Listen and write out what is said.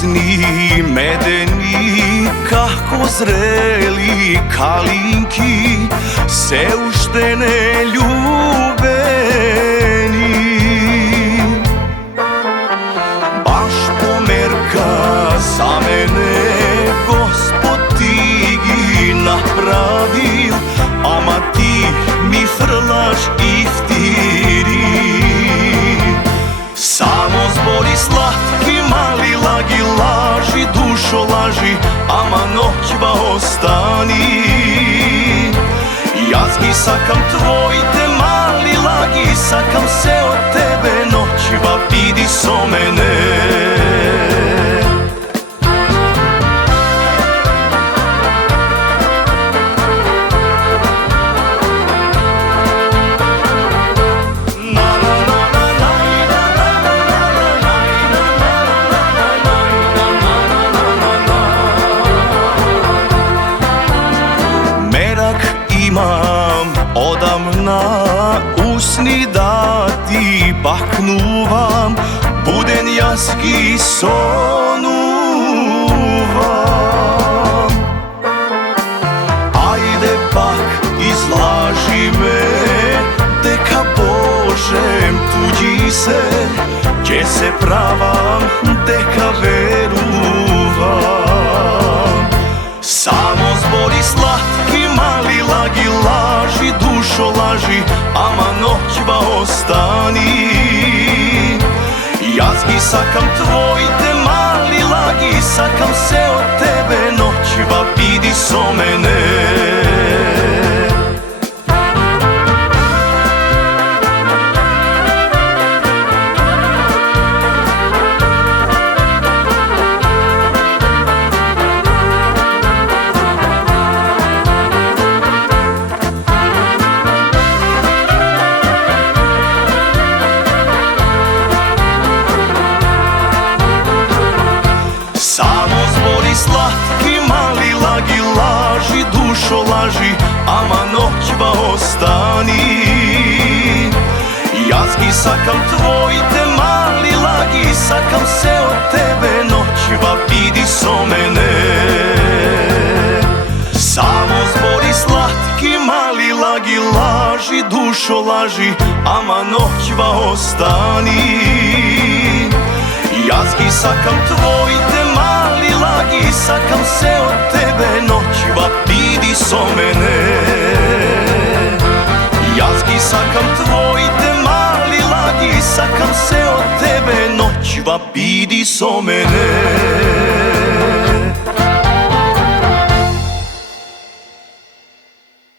usni medeni, kako zreli kalinki se uštene ljubeni. Baš pomerka za mene Gospod Tigi napravil, ama ti mi frlaš iftiri. Samo zbori slatki mali lagi, laži dušo laži, ama noćba ostani. Jazgi sakam tvoj te mali lagi, sakam se od tebe noćba, vidi so mene. Imam odamna usni da ti baknuvam, buden jaski sonuvam. Ajde pak izlaži me, deka Božem tuđi se, gdje se pravam, deka veruvam. Samo zbori slatki mali lagi, laži dušo laži, ama noćba ostani. Jazgi sakam tvoj te mali lagi, sakam se od tebe noćba, vidi so mene. Samo zbori slatki mali lagi, laži dušo laži, ama noćba ostani. Jazgi sakam tvoj te mali lagi, sakam se od tebe noćba, vidi so mene. Samo zbori slatki mali lagi, laži dušo laži, ama noćba ostani. Jazgi sakam tvoj te mali lagi, sakam se od tebe noćba, vidi so mene. Jazgi sakam tvoj te mali lagi, sakam se od tebe noćba, vidi so mene.